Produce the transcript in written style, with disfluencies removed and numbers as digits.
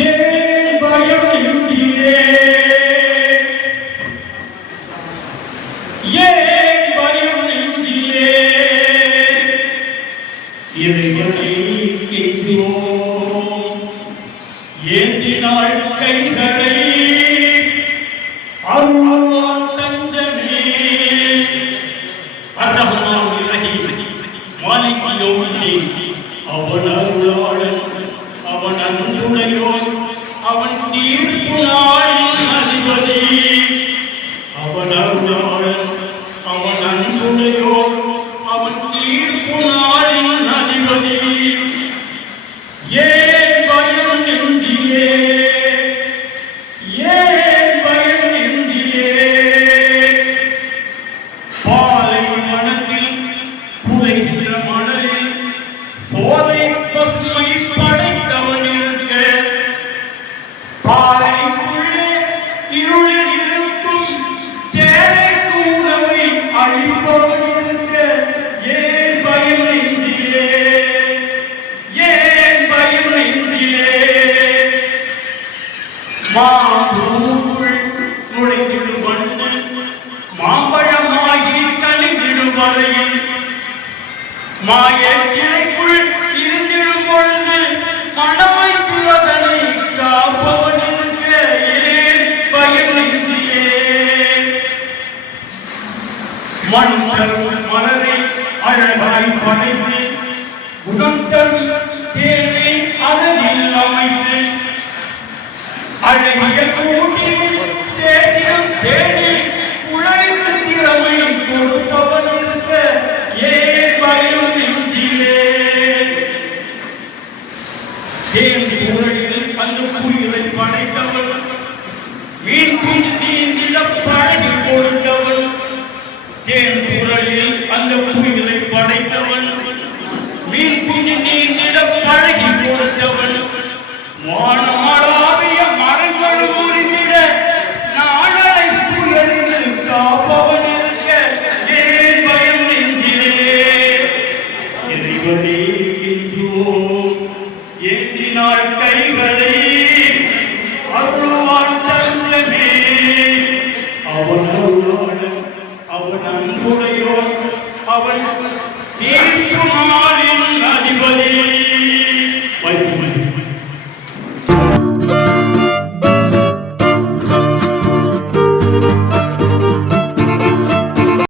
ஏன் பயம் என்கிறே ஏன் பயம் என்கிறே இறைவனை கெஞ்சுவோம் ஏந்தினாள் கைகளை அருள்வான் தஞ்சமே அர்ரஹ்மான் ரஹீம் மாலிக் யௌமிddin அவன் அருளாளன் அவன் அன்புடையோன் அவன் தீர்ப்பு நாளின் அதிபதி அவன் அருளாளன் அவன் அன்புடையோன் அவன் தீர்ப்பு நாளின் அதிபதி ஏன் பயம் நெஞ்சிலே ஏன் பயம் நெஞ்சிலே பாலை மனத்தில் புதைகின்ற மணலில் சோலை பசுமை படைத்தவன் இருக்க பாறைக்குள்ளே இருளில் இருக்கும் தேவைக்கு உணவை அழிப்பவன் இருக்க ஏன் பயம் நெஞ்சிலே ஏன் பயம் நெஞ்சிலே மாம்பூக்குள் நுழைந்திடும் மண்ணு மாம்பழமாகி கனிந்திடும் வரையில் மாயச்சிறைக்குள் இருந்திடும் பொழுது மனமைத்து அதனை காப்பவன் இருக்க ஏன் பயம் நெஞ்சிலே மண் தரும் மலரை அழகாய் படைத்து குணம் தரும் தேனை அதனில் அமைத்து அழகிய கூட்டில் சேரியம் தேடி உழைத்து திறமை கொடுப்பவன் இருக்க ஏன் பயம் நெஞ்சிலே தேன் குரலில் அந்த புலிகளை படைத்தவன் மீன் நீந்திட பழகி கொடுத்தவன் தேன் குரலில் அந்த புலிகளை படைத்தவன் மீன் குஞ்சு நீந்திட பழகி கொடுத்தவன் மானமாடாவிய மரங்கள் முறிந்திட நாடலை புயலில் காப்பவன் இருக்க ஏன் பயம் நெஞ்சிலே இறைவனே கெஞ்சுவோம் ஏந்தினாள் கைகளை அருள்வான் தஞ்சமே அவன் அருளாளன் அவன் அன்புடையோன் அவன் தீர்ப்பு நாளின் அதிபதி